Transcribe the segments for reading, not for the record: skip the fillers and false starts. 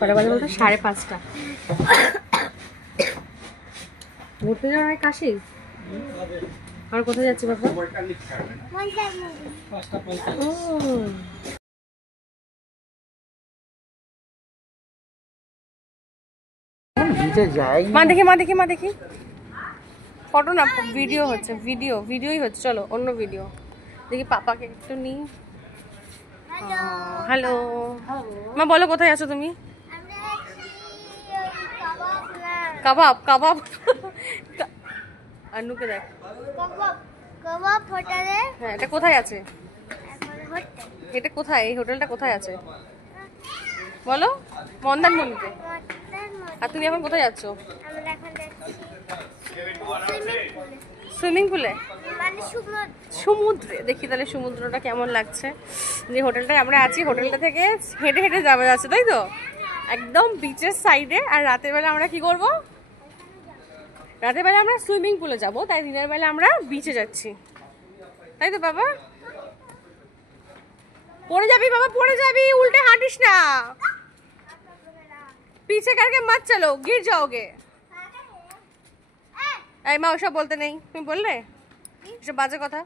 কটা বাজে বলতো? 5:30। ঘুরতে যাওয়ার অনেক কাশি। আর কোথায় যাচ্ছি বাবা? মা দেখি ফটো না, ভিডিও হচ্ছে, ভিডিওই হচ্ছে। চলো অন্য ভিডিও দেখি। পাপাকে একটু নিই। হ্যালো মা, বলো কোথায় আছো তুমি? কাবাব আন্নুকে দেখ। হ্যাঁ, এটা কোথায় আছে? এটা কোথায়? এই হোটেলটা কোথায় আছে বলো? মন্দারমণিতে। আর তুমি এখন কোথায় যাচ্ছ? সুইমিং পুলে, সমুদ্রে। দেখি তাহলে সমুদ্রটা কেমন লাগছে। যে হোটেলটায় আমরা আছি, হোটেলটা থেকে হেঁটে হেঁটে যাওয়া যাচ্ছে, তাই তো? একদম বিচের সাইডে। আর রাতের বেলা আমরা কি করব? রাতের বেলা আমরা সুইমিং পুলে যাব, তাই দিনের বেলা আমরা বিচে যাচ্ছি, তাই তো বাবা? পড়ে যাবি বাবা, পড়ে যাবি, উল্টে হাঁটিস না। पीछे करके मत चलो, गिर जाओगे। माँ ওসব বলতে নেই, তুমি বললে এসব বাজে কথা।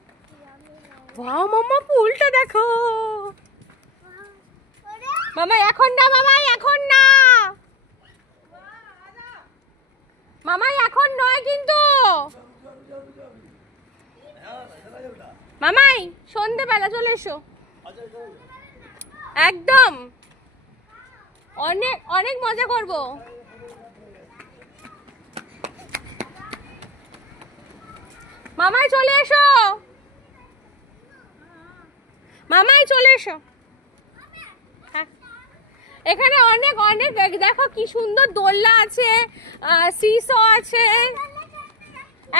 ওয়াও মাম্মা, পুলটা দেখো। মামা এখন না, মামা এখন না, মামা এখন নয় কিন্তু। মামাই সন্ধ্যেবেলা চলে এসো একদম। অনেক অনেক মজা করব। মামাই চলে এসো, মামাই চলে এসো। এখানে অনেক অনেক দেখো কি সুন্দর দোলনা আছে, সিসো আছে।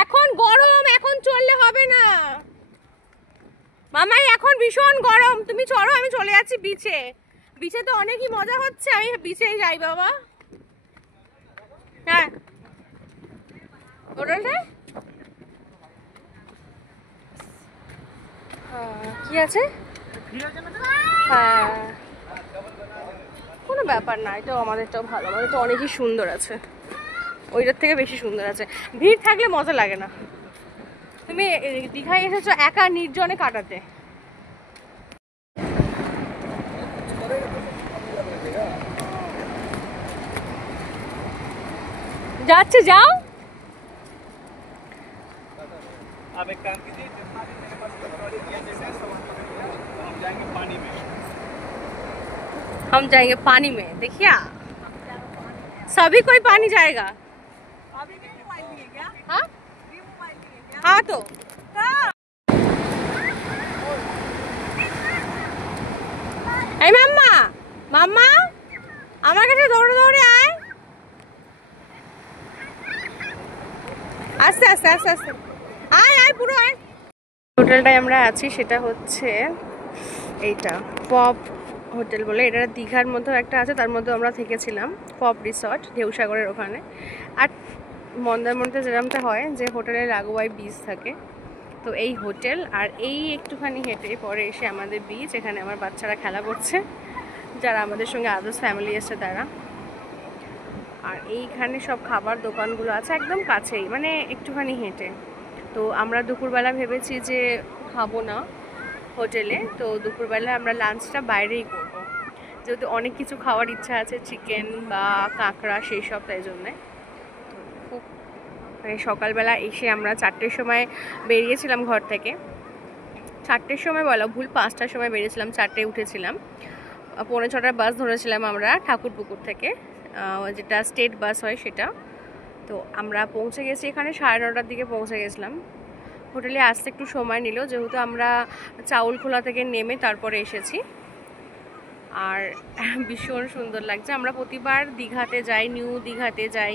এখন গরম, এখন চললে হবে না মামাই, এখন ভীষণ গরম। তুমি চলো, আমি চলে যাচ্ছি বিচে। বিচে তো অনেকই মজা হচ্ছে, আমি বিচেই যাই বাবা। হ্যাঁ, হোটেলটা কি আছে? হ্যাঁ, কোনো ব্যাপার না, এটাও আমাদেরটাও ভালো, আমাদের তো অনেকই সুন্দর আছে, ওইটার থেকে বেশি সুন্দর আছে। ভিড় থাকলে মজা লাগে না। তুমি দীঘায় এসেছো একা নির্জনে কাটাতে। যাচ্ছে, যাও। अब एक काम कीजिए, जितना भी मेरे पास पेट्रोल दिया जैसे हम जाएंगे पानी में। हम जाएंगे पानी में, देखिए सभी कोई पानी जाएगा। अभी भी मोबाइल लिए क्या? हाँ भी मोबाइल लिए क्या? हाँ, तो এই মাম্মা, মাম্মা আমার কাছে দৌড়ে দৌড়ে আয়। আস্তে আস্তে আস্তে আস্তে আয়, আয় পুরো আয়। হোটেলটায় আমরা আছি সেটা হচ্ছে এইটা পপ হোটেল বলে। এটা দীঘার মধ্যেও একটা আছে, তার মধ্যে আমরা থেকেছিলাম পপ রিসর্ট, ঢেউসাগরের ওখানে। আর মন্দারমণিতে যেরকমটা হয় যে হোটেলের লাগোয়াই বিচ থাকে, তো এই হোটেল। আর এই একটুখানি হেঁটে পরে এসে আমাদের বিচ, এখানে আমার বাচ্চারা খেলা করছে, যারা আমাদের সঙ্গে আদার্স ফ্যামিলি এসছে তারা। আর এইখানে সব খাবার দোকানগুলো আছে একদম কাছেই, মানে একটুখানি হেঁটে। তো আমরা দুপুরবেলা ভেবেছি যে খাবো না হোটেলে, তো দুপুরবেলা আমরা লাঞ্চটা বাইরেই করবো, যেহেতু অনেক কিছু খাওয়ার ইচ্ছা আছে, চিকেন বা কাঁকড়া সেই সব, তাই জন্যে। খুব মানে সকালবেলা এসে আমরা 4টের সময় বেরিয়েছিলাম ঘর থেকে। 4টের সময় বলা ভুল, 5টার সময় বেরিয়েছিলাম, 4টায় উঠেছিলাম। 5:45টার বাস ধরেছিলাম আমরা ঠাকুরপুকুর থেকে, যেটা স্টেট বাস হয় সেটা। তো আমরা পৌঁছে গেছি এখানে 9:30টার দিকে পৌঁছে গেছিলাম। হোটেলে আসতে একটু সময় নিল, যেহেতু আমরা চাউলখোলা থেকে নেমে তারপরে এসেছি। আর ভীষণ সুন্দর লাগছে। আমরা প্রতিবার দীঘাতে যাই, নিউ দীঘাতে যাই,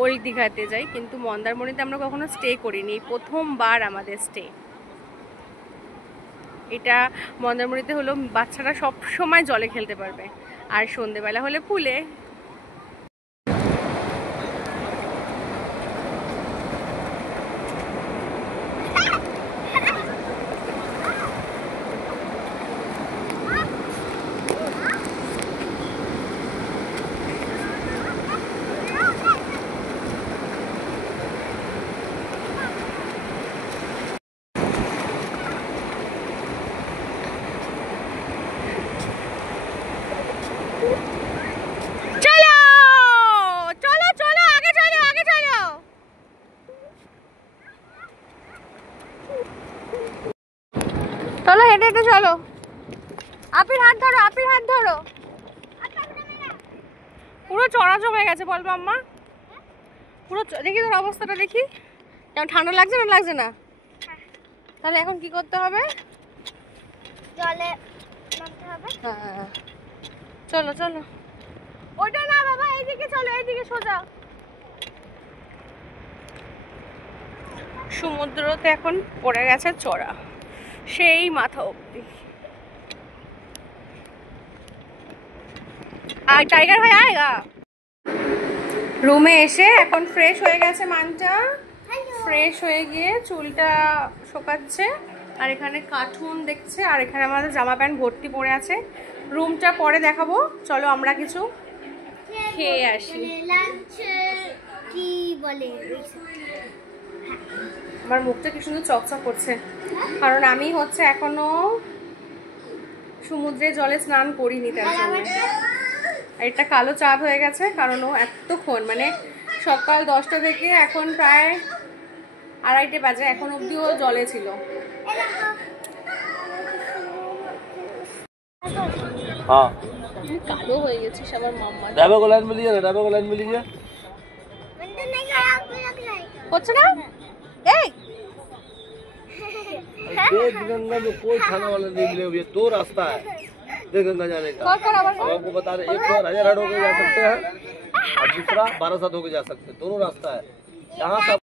ওল্ড দীঘাতে যাই, কিন্তু মন্দারমণিতে আমরা কখনো স্টে করিনি, প্রথমবার আমাদের স্টে। এটা মন্দারমণিতে হলো বাচ্চারা সব সময় জলে খেলতে পারবে, আর সন্ধেবেলা হলে পুলে। হেঁটে হেঁটে চলো। আপির হাত ধরো, আপির হাত ধরো। পুরো চড়া জমে গেছে বলবো আম্মা, পুরো দেখি তোর অবস্থাটা দেখি। কেমন ঠান্ডা লাগছে না লাগছে না? তাহলে এখন কি করতে হবে? জলে নামতে হবে। হ্যাঁ চলো চলো। ওটা না বাবা, এইদিকে চলো, এইদিকে সোজা। সমুদ্রতে এখন পড়ে গেছে চড়া, সেই মাথা অব্দি। আর টাইগার ভাই আয়েগা। রুমে এসে এখন ফ্রেশ হয়ে গেছে মানটা, ফ্রেশ হয়ে গিয়ে চুলটা শোকাচ্ছে, আর এখানে কার্টুন দেখছে, আর এখানে আমাদের জামা প্যান্ট ভর্তি পড়ে আছে। রুমটা পরে দেখাবো, চলো আমরা কিছু খেয়ে আসি। লাঞ্চ কি বলে? আমার মুখটা কি সুন্দর চকচক করছে, কারণ আমি হচ্ছে এখনো সমুদ্রে জলে স্নান করিনি, তার জন্য এটা কালো চাঁদ হয়ে গেছে। কারণ ও এতক্ষণ মানে সকাল 10টা থেকে এখন প্রায় 2:30 বাজে, এখন অব্দি ও জলে ছিল। हाँ কালো হয়ে গেছিস আমার মাম্মা। ढाबे को लाइन में लीजिए ना, ढाबे को लाइन में लीजिए। मंदिर नहीं गया, आपको लग रहा है। হচ্ছে না? এই देख गंगा में कोई खाना वाला नहीं मिले, ये 2 रास्ता है देख गंगा जाने का। কর আবার अब आपको बता रहे, एक तो राजा राड होकर जा सकते हैं और दूसरा 12 होकर जा सकते हैं, दोनों रास्ता है। यहाँ सब